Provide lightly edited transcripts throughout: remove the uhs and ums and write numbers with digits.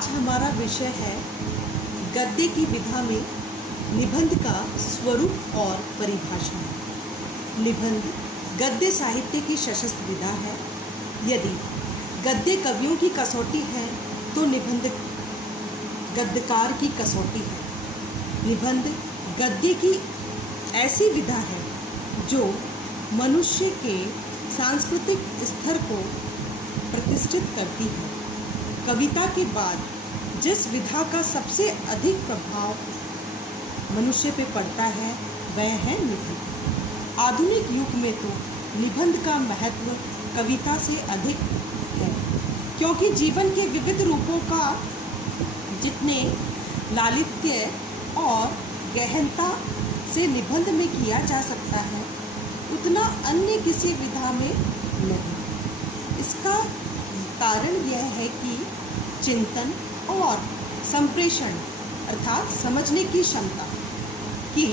आज हमारा विषय है गद्य की विधा में निबंध का स्वरूप और परिभाषा। निबंध गद्य साहित्य की सशस्त्र विधा है। यदि गद्य कवियों की कसौटी है तो निबंध गद्यकार की कसौटी है। निबंध गद्य की ऐसी विधा है जो मनुष्य के सांस्कृतिक स्तर को प्रतिष्ठित करती है। कविता के बाद जिस विधा का सबसे अधिक प्रभाव मनुष्य पे पड़ता है वह है निबंध। आधुनिक युग में तो निबंध का महत्व कविता से अधिक है, क्योंकि जीवन के विविध रूपों का जितने लालित्य और गहनता से निबंध में किया जा सकता है उतना अन्य किसी विधा में नहीं। इसका कारण यह है कि चिंतन और संप्रेषण अर्थात समझने की क्षमता की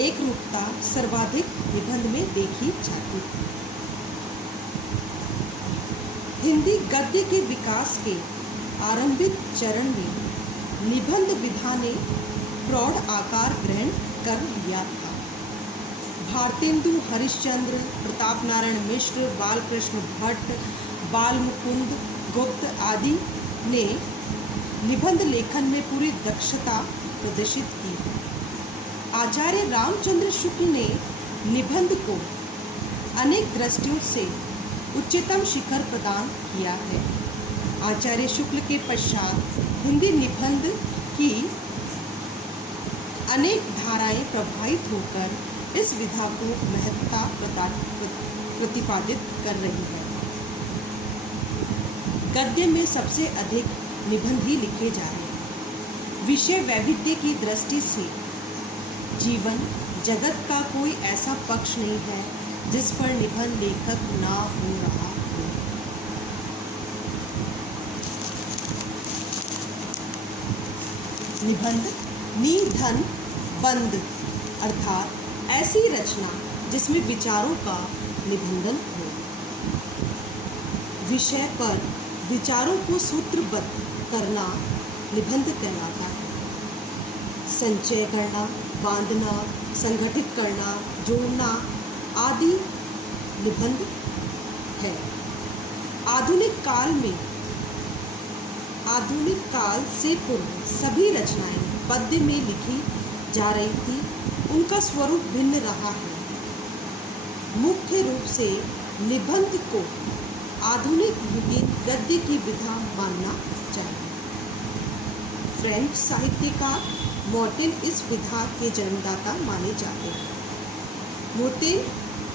एक रूपता सर्वाधिक निबंध में देखी जाती है। हिंदी गद्य के विकास के आरंभिक चरण में निबंध विधा ने प्रौढ़ आकार ग्रहण कर लिया था। भारतेंदु हरिश्चंद्र, प्रताप नारायण मिश्र, बालकृष्ण भट्ट, बालमुकुंद गुप्त आदि ने निबंध लेखन में पूरी दक्षता प्रदर्शित की है। आचार्य रामचंद्र शुक्ल ने निबंध को अनेक दृष्टियों से उच्चतम शिखर प्रदान किया है। आचार्य शुक्ल के पश्चात हिंदी निबंध की अनेक धाराएं प्रभावित होकर इस विधा को महत्ता प्रतिपादित कर रही है। गद्य में सबसे अधिक निबंध ही लिखे जा रहे हैं। विषय वैविध्य की दृष्टि से जीवन जगत का कोई ऐसा पक्ष नहीं है जिस पर निबंध लेखक ना हो रहा हो। निबंध निधन बंद अर्थात ऐसी रचना जिसमें विचारों का निबंधन हो। विषय पर विचारों को सूत्रबद्ध करना निबंध कहलाता है। संचय करना, बांधना, संगठित करना, जोड़ना आदि निबंध है। आधुनिक काल से पूर्व सभी रचनाएं पद्य में लिखी जा रही थी। उनका स्वरूप भिन्न रहा है। मुख्य रूप से निबंध को आधुनिक युगीन गद्य की विधा मानना चाहिए। फ्रेंच साहित्यकार मोटेन इस विधा के जन्मदाता माने जाते हैं। मोटेन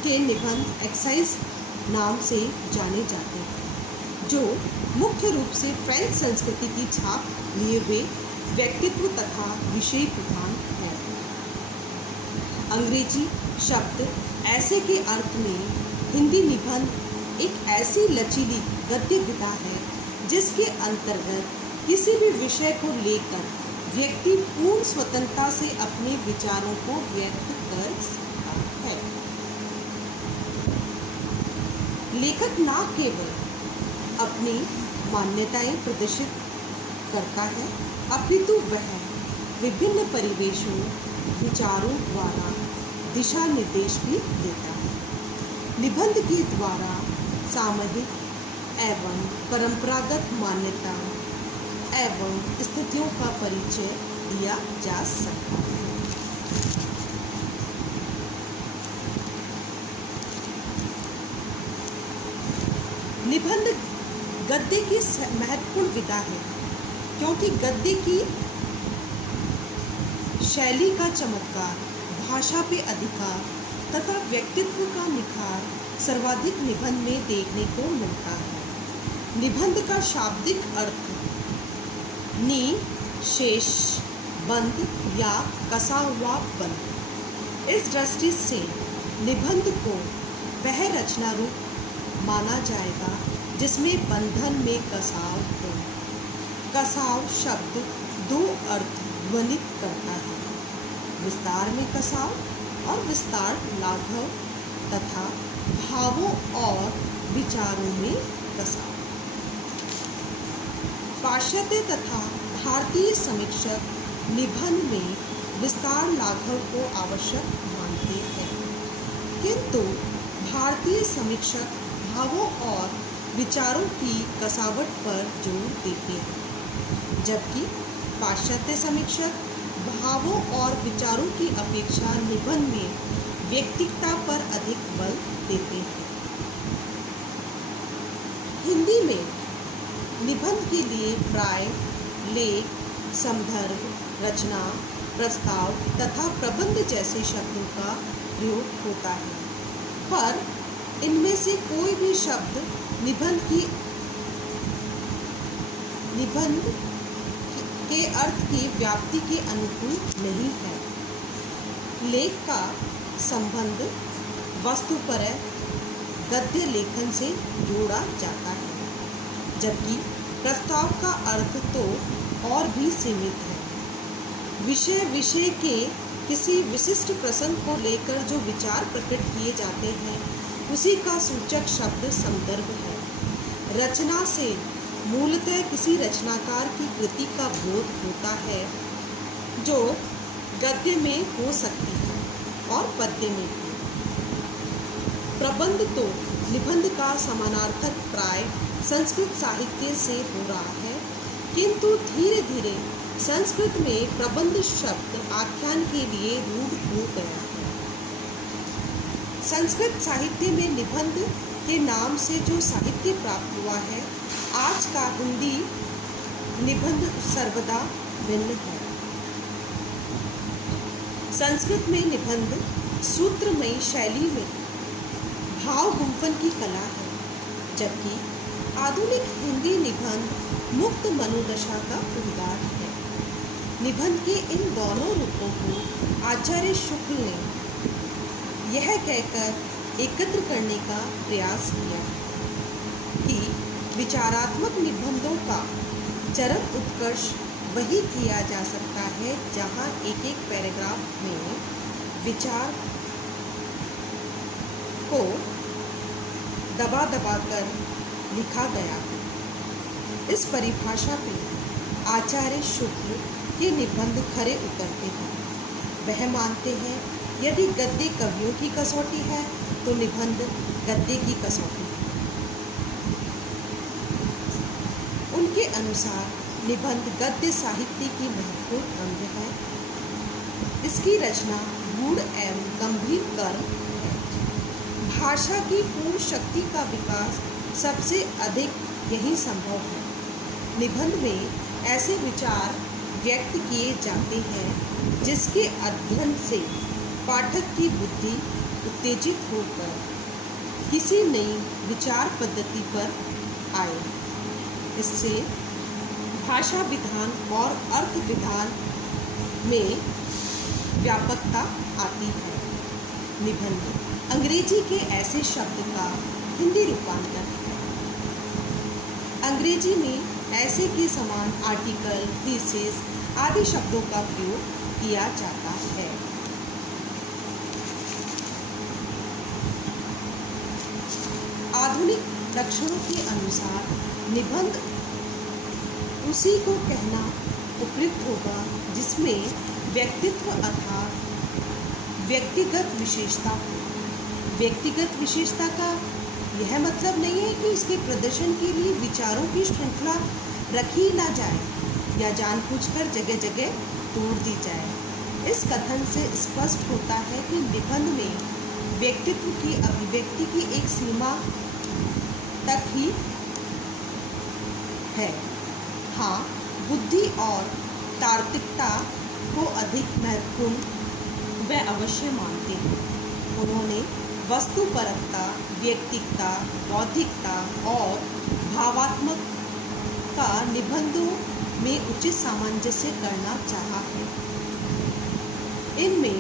के निबंध एक्साइज नाम से जाने जाते हैं, जो मुख्य रूप से फ्रेंच संस्कृति की छाप लिए हुए व्यक्तित्व तथा विषय प्रधान है। अंग्रेजी शब्द ऐसे के अर्थ में हिंदी निबंध एक ऐसी लचीली गद्य विधा है जिसके अंतर्गत किसी भी विषय को लेकर व्यक्ति पूर्ण स्वतंत्रता से अपने विचारों को व्यक्त कर सकता है। लेखक न केवल अपनी मान्यताएं प्रदर्शित करता है, अपितु वह विभिन्न परिवेशों विचारों द्वारा दिशा निर्देश भी देता है। निबंध के द्वारा सामूहिक एवं परंपरागत मान्यता एवं स्थितियों का परिचय दिया जा सकता है। निबंध गद्य की महत्वपूर्ण विधा है, क्योंकि गद्य की शैली का चमत्कार, भाषा पे अधिकार तथा व्यक्तित्व का निखार सर्वाधिक निबंध में देखने को मिलता है। निबंध का शाब्दिक अर्थ नि शेष बंध या कसा हुआ बंध। इस दृष्टि से निबंध को वह रचना रूप माना जाएगा जिसमें बंधन में कसाव हो। कसाव शब्द दो अर्थ ध्वनित करता है, विस्तार में कसाव और विस्तार लाघव तथा भावों और विचारों में कसाव। पाश्चात्य तथा भारतीय समीक्षक निबंध में विस्तार लाघव को आवश्यक मानते हैं, किंतु भारतीय समीक्षक भावों और विचारों की कसावट पर जोर देते हैं, जबकि पाश्चात्य समीक्षक भावों और विचारों की अपेक्षा निबंध में व्यक्तिगतता पर अधिक बल देते हैं। हिंदी में निबंध के लिए प्राय लेख, संदर्भ, रचना, प्रस्ताव तथा प्रबंध जैसे शब्दों का प्रयोग होता है, पर इनमें से कोई भी शब्द निबंध के अर्थ की व्याप्ति के अनुकूल नहीं है। लेख का संबंध वस्तुपरक गद्य लेखन से जोड़ा जाता है, जबकि प्रस्ताव का अर्थ तो और भी सीमित है। विषय के किसी विशिष्ट प्रसंग को लेकर जो विचार प्रकट किए जाते हैं उसी का सूचक शब्द संदर्भ है। रचना से मूलतः किसी रचनाकार की कृति का बोध होता है, जो गद्य में हो सकती है और पद्य में भी। प्रबंध तो निबंध का समानार्थक प्राय संस्कृत साहित्य से हो रहा है, किंतु धीरे धीरे संस्कृत में प्रबंध शब्द आख्यान के लिए रूढ़ हो गया है। संस्कृत साहित्य में निबंध के नाम से जो साहित्य प्राप्त हुआ है, आज का हिंदी निबंध सर्वदा भिन्न है। संस्कृत में निबंध सूत्रमयी शैली में भाव गुंफन की कला है, जबकि आधुनिक हिंदी निबंध मुक्त मनोदशा का उद्गार है। निबंध के इन दोनों रूपों को आचार्य शुक्ल ने यह कहकर एकत्र करने का प्रयास किया कि विचारात्मक निबंधों का चरम उत्कर्ष वही किया जा सकता है जहाँ एक एक पैराग्राफ में विचार को दबा कर लिखा गया है। इस परिभाषा पे आचार्य शुक्ल के निबंध खरे उतरते हैं। वह मानते हैं यदि गद्य कवियों की कसौटी है तो निबंध गद्य की कसौटी है। उनके अनुसार निबंध गद्य साहित्य की महत्वपूर्ण अंग है। इसकी रचना गूढ़ एवं गंभीर कर्म है। भाषा की पूर्ण शक्ति का विकास सबसे अधिक यही संभव है। निबंध में ऐसे विचार व्यक्त किए जाते हैं जिसके अध्ययन से पाठक की बुद्धि उत्तेजित होकर किसी नई विचार पद्धति पर आए। इससे भाषा विधान और अर्थ विधान में व्यापकता आती है। निबंध अंग्रेजी के ऐसे शब्द का हिंदी रूपांतर है। अंग्रेजी में ऐसे के समान आर्टिकल, थीसिस आदि शब्दों का प्रयोग किया जाता है। आधुनिक लक्षणों के अनुसार निबंध उसी को कहना उपयुक्त होगा जिसमें व्यक्तित्व अर्थात व्यक्तिगत विशेषता हो। व्यक्तिगत विशेषता का यह मतलब नहीं है कि उसके प्रदर्शन के लिए विचारों की श्रृंखला रखी ना जाए या जानबूझकर जगह जगह तोड़ दी जाए। इस कथन से स्पष्ट होता है कि निबंध में व्यक्तित्व की अभिव्यक्ति की एक सीमा तक ही है। हाँ, बुद्धि और तार्किकता को अधिक महत्वपूर्ण वे अवश्य मानते हैं। उन्होंने वस्तुपरकता, व्यक्तिकता, बौद्धिकता और भावात्मक का निबंधों में उचित सामंजस्य करना चाहा है। इनमें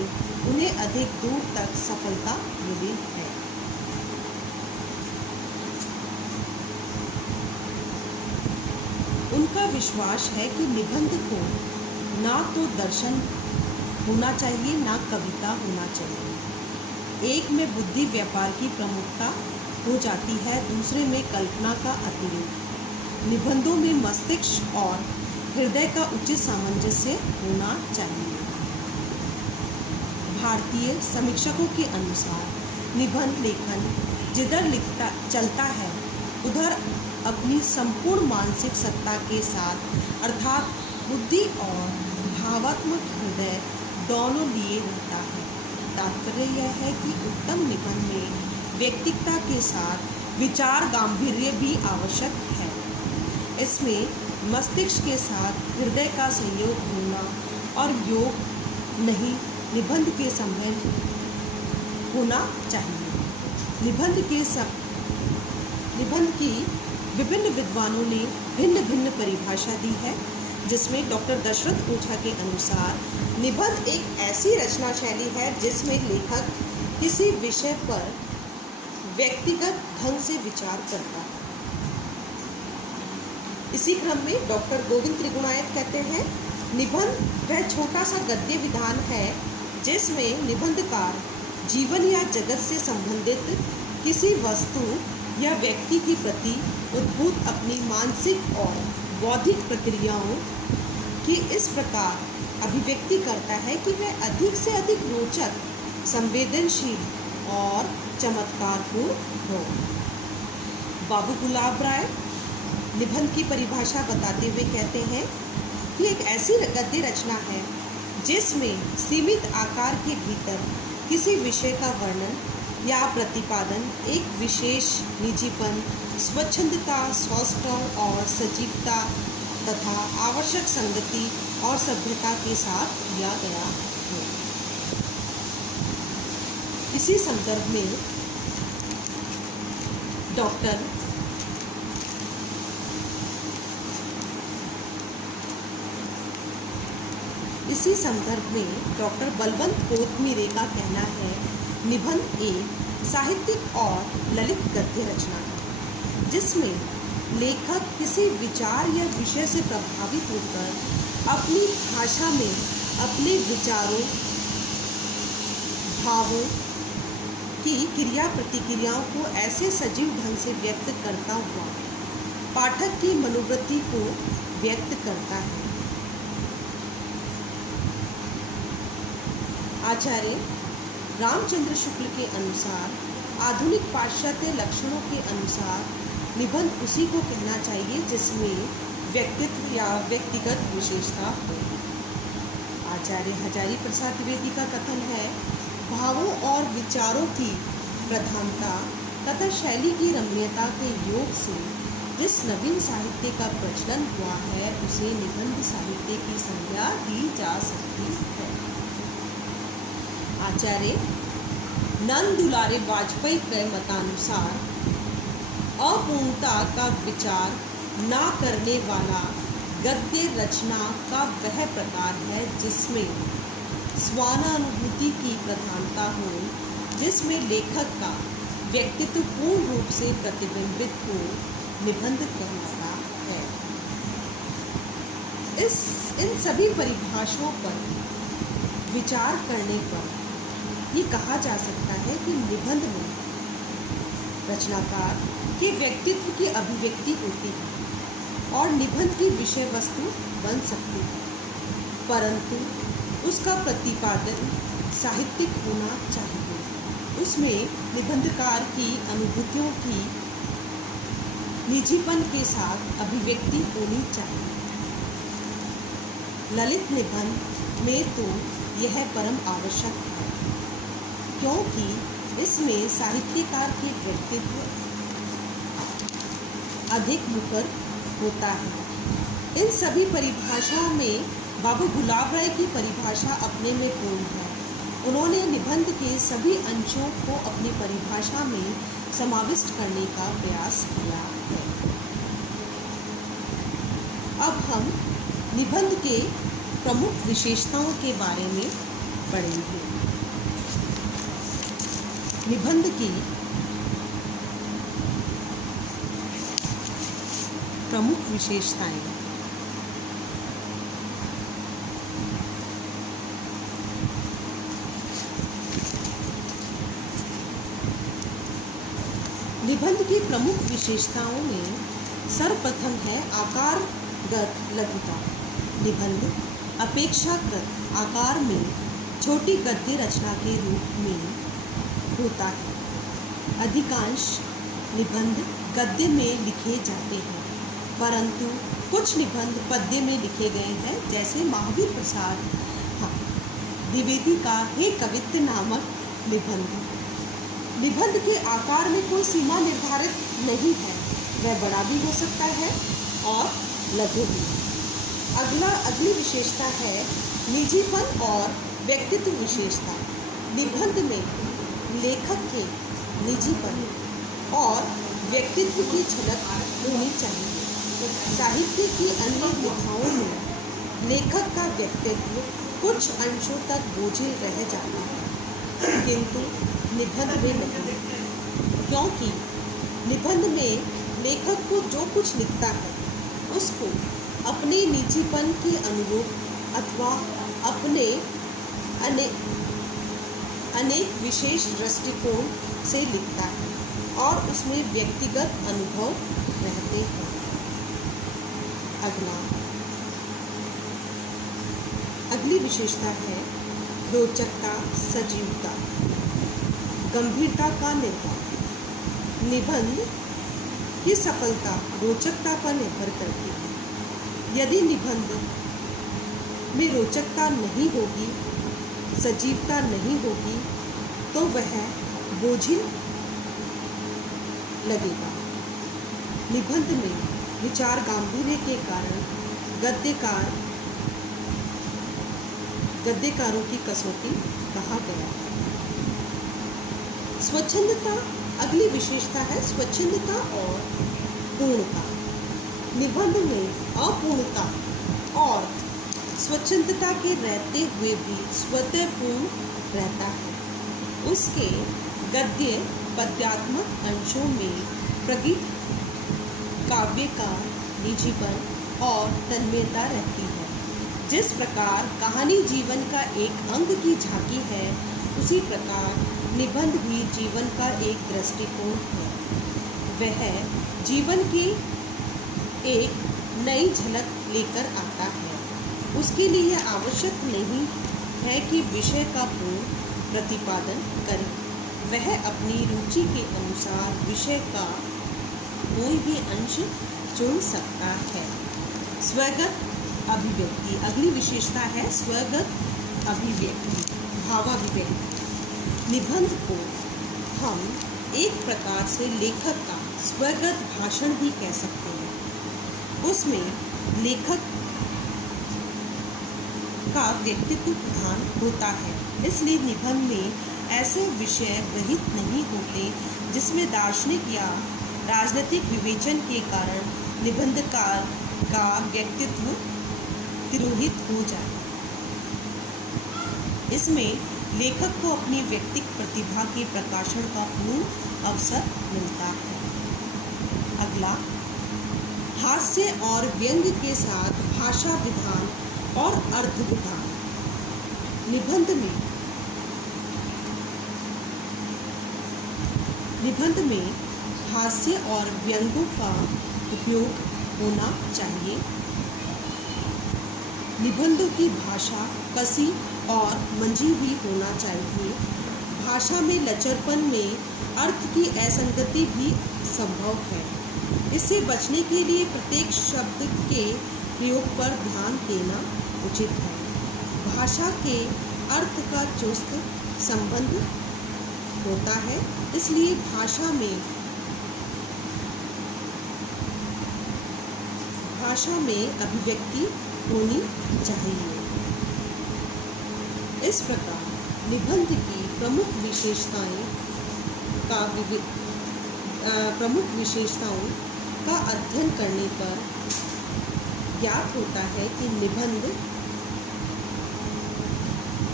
उन्हें अधिक दूर तक सफलता मिली है। उनका विश्वास है कि निबंध को ना तो दर्शन होना चाहिए ना कविता होना चाहिए। एक में बुद्धि व्यापार की प्रमुखता हो जाती है, दूसरे में कल्पना का अतिरेक। निबंधों में मस्तिष्क और हृदय का उचित सामंजस्य होना चाहिए। भारतीय समीक्षकों के अनुसार निबंध लेखन जिधर चलता है उधर अपनी संपूर्ण मानसिक सत्ता के साथ अर्थात बुद्धि और भावात्मक हृदय दोनों लिए रहता है। तात्पर्य यह है कि उत्तम निबंध में व्यक्तिगता के साथ विचार गांभीर्य भी आवश्यक है। इसमें मस्तिष्क के साथ हृदय का संयोग होना और योग नहीं निबंध के समय होना चाहिए। निबंध की विभिन्न विद्वानों ने भिन्न भिन्न परिभाषा दी है, जिसमें डॉक्टर दशरथ ओझा के अनुसार निबंध एक ऐसी रचना शैली है जिसमें लेखक किसी विषय पर व्यक्तिगत ढंग से विचार करता है। इसी क्रम में डॉक्टर गोविंद त्रिगुणायत कहते हैं, निबंध वह छोटा सा गद्य विधान है जिसमें निबंधकार जीवन या जगत से संबंधित किसी वस्तु या व्यक्ति के प्रति उद्भूत अपनी मानसिक और बौद्धिक प्रक्रियाओं की इस प्रकार अभिव्यक्ति करता है कि वह अधिक से अधिक रोचक, संवेदनशील और चमत्कारपूर्ण हो। बाबू गुलाब राय निबंध की परिभाषा बताते हुए कहते हैं कि एक ऐसी गद्य रचना है जिसमें सीमित आकार के भीतर किसी विषय का वर्णन या प्रतिपादन एक विशेष निजीपन, स्वच्छंदता, सौष्ठव और सजीवता तथा आवश्यक संगति और सभ्यता के साथ किया गया हो। इसी संदर्भ में डॉक्टर बलवंत कोतमीरे का कहना है, निबंध एक साहित्यिक और ललित गद्य रचना है जिसमें लेखक किसी विचार या विषय से प्रभावित होकर अपनी भाषा में अपने विचारों, भावों की क्रिया प्रतिक्रियाओं को ऐसे सजीव ढंग से व्यक्त करता हुआ पाठक की मनोवृत्ति को व्यक्त करता है। आचार्य रामचंद्र शुक्ल के अनुसार आधुनिक पाश्चात्य लक्षणों के अनुसार निबंध उसी को कहना चाहिए जिसमें व्यक्तित्व या व्यक्तिगत विशेषता हो। आचार्य हजारी प्रसाद द्विवेदी का कथन है, भावों और विचारों की प्रधानता तथा शैली की रम्यता के योग से जिस नवीन साहित्य का प्रचलन हुआ है उसे निबंध साहित्य की संज्ञा दी जा सकती है। आचार्य नंद दुलारे वाजपेयी के मतानुसार अपूर्णता का विचार ना करने वाला गद्य रचना का वह प्रकार है जिसमें स्वानुभूति की प्रधानता हो, जिसमें लेखक का व्यक्तित्व पूर्ण रूप से प्रतिबिंबित हो, निबंध कहलाता है। इन सभी परिभाषाओं पर विचार करने पर ये कहा जा सकता है कि निबंध में रचनाकार के व्यक्तित्व की अभिव्यक्ति होती है और निबंध की विषय वस्तु बन सकती है, परंतु उसका प्रतिपादन साहित्यिक होना चाहिए। उसमें निबंधकार की अनुभूतियों की निजीपन के साथ अभिव्यक्ति होनी चाहिए। ललित निबंध में तो यह परम आवश्यक है, क्योंकि इसमें साहित्यकार के व्यक्तित्व अधिक मुखर होता है। इन सभी परिभाषाओं में बाबू गुलाब राय की परिभाषा अपने में पूर्ण है। उन्होंने निबंध के सभी अंशों को अपनी परिभाषा में समाविष्ट करने का प्रयास किया है। अब हम निबंध के प्रमुख विशेषताओं के बारे में पढ़ेंगे। निबंध की प्रमुख विशेषताएं। निबंध की प्रमुख विशेषताओं में सर्वप्रथम है आकारगत लघुता। निबंध अपेक्षाकृत आकार में छोटी गद्य रचना के रूप में होता है। अधिकांश निबंध गद्य में लिखे जाते हैं, परंतु कुछ निबंध पद्य में लिखे गए हैं, जैसे महावीर प्रसाद द्विवेदी का हे कवित्व नामक निबंध। निबंध के आकार में कोई सीमा निर्धारित नहीं है, वह बड़ा भी हो सकता है और लघु भी। अगली विशेषता है निजीपन और व्यक्तित्व विशेषता। निबंध में लेखक के निजीपन और व्यक्तित्व की झलक होनी चाहिए। साहित्य की अन्य विधाओं में लेखक का व्यक्तित्व कुछ अंशों तक बोझिल रह जाता है, किंतु निबंध में नहीं, क्योंकि निबंध में लेखक को जो कुछ लिखता है उसको अपने निजीपन के अनुरूप अथवा अपने अनेक विशेष दृष्टिकोण से लिखता है और उसमें व्यक्तिगत अनुभव रहते हैं। अगली विशेषता है रोचकता, सजीवता, गंभीरता का निर्भर। निबंध की सफलता रोचकता पर निर्भर करती है। यदि निबंध में रोचकता नहीं होगी, सजीवता नहीं होगी, तो वह बोझिल लगेगा। निबंध में विचार गांधीर्य के कारण गद्यकारों की कसौटी कहा गया है। स्वच्छंदता अगली विशेषता है स्वच्छंदता और पूर्णता। निबंध में अपूर्णता और स्वच्छंदता के रहते हुए भी स्वतः पूर्ण रहता है। उसके गद्य पद्यात्मक अंशों में प्रगीत काव्य का निजीपन और तन्मयता रहती है। जिस प्रकार कहानी जीवन का एक अंग की झांकी है, उसी प्रकार निबंध भी जीवन का एक दृष्टिकोण है। वह जीवन की एक नई झलक लेकर आता है। उसके लिए आवश्यक नहीं है कि विषय का पूर्ण प्रतिपादन करे। वह अपनी रुचि के अनुसार विषय का कोई भी अंश चुन सकता है। स्वगत अभिव्यक्ति अगली विशेषता है स्वगत अभिव्यक्ति, भावाभिव्यक्ति। निबंध को हम एक प्रकार से लेखक का स्वगत भाषण भी कह सकते हैं। उसमें लेखक का व्यक्तित्व प्रधान होता है, इसलिए निबंध में ऐसे विषय रहित नहीं होते जिसमें दार्शनिक या राजनीतिक विवेचन के कारण निबंधकार का व्यक्तित्व तिरोहित हो जाए। इसमें लेखक को अपनी व्यक्तिगत प्रतिभा के प्रकाशन का पूर्ण अवसर मिलता है। अगला हास्य और व्यंग्य के साथ भाषा विधान और अर्थ विधान। निबंध में हास्य और व्यंग्यों का उपयोग होना चाहिए। निबंधों की भाषा कसी और मंझी भी होना चाहिए। भाषा में लचरपन में अर्थ की असंगति भी संभव है। इससे बचने के लिए प्रत्येक शब्द के प्रयोग पर ध्यान देना उचित है। भाषा के अर्थ का चुस्त संबंध होता है, इसलिए भाषा में अभिव्यक्ति होनी चाहिए। इस प्रकार निबंध की प्रमुख विशेषताओं का अध्ययन करने पर ज्ञात होता है कि निबंध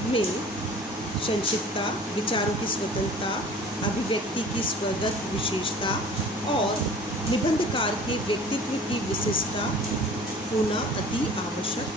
में संक्षिप्तता, विचारों की स्वतंत्रता, अभिव्यक्ति की स्वगत विशेषता और निबंधकार के व्यक्तित्व की विशिष्टता होना अति आवश्यक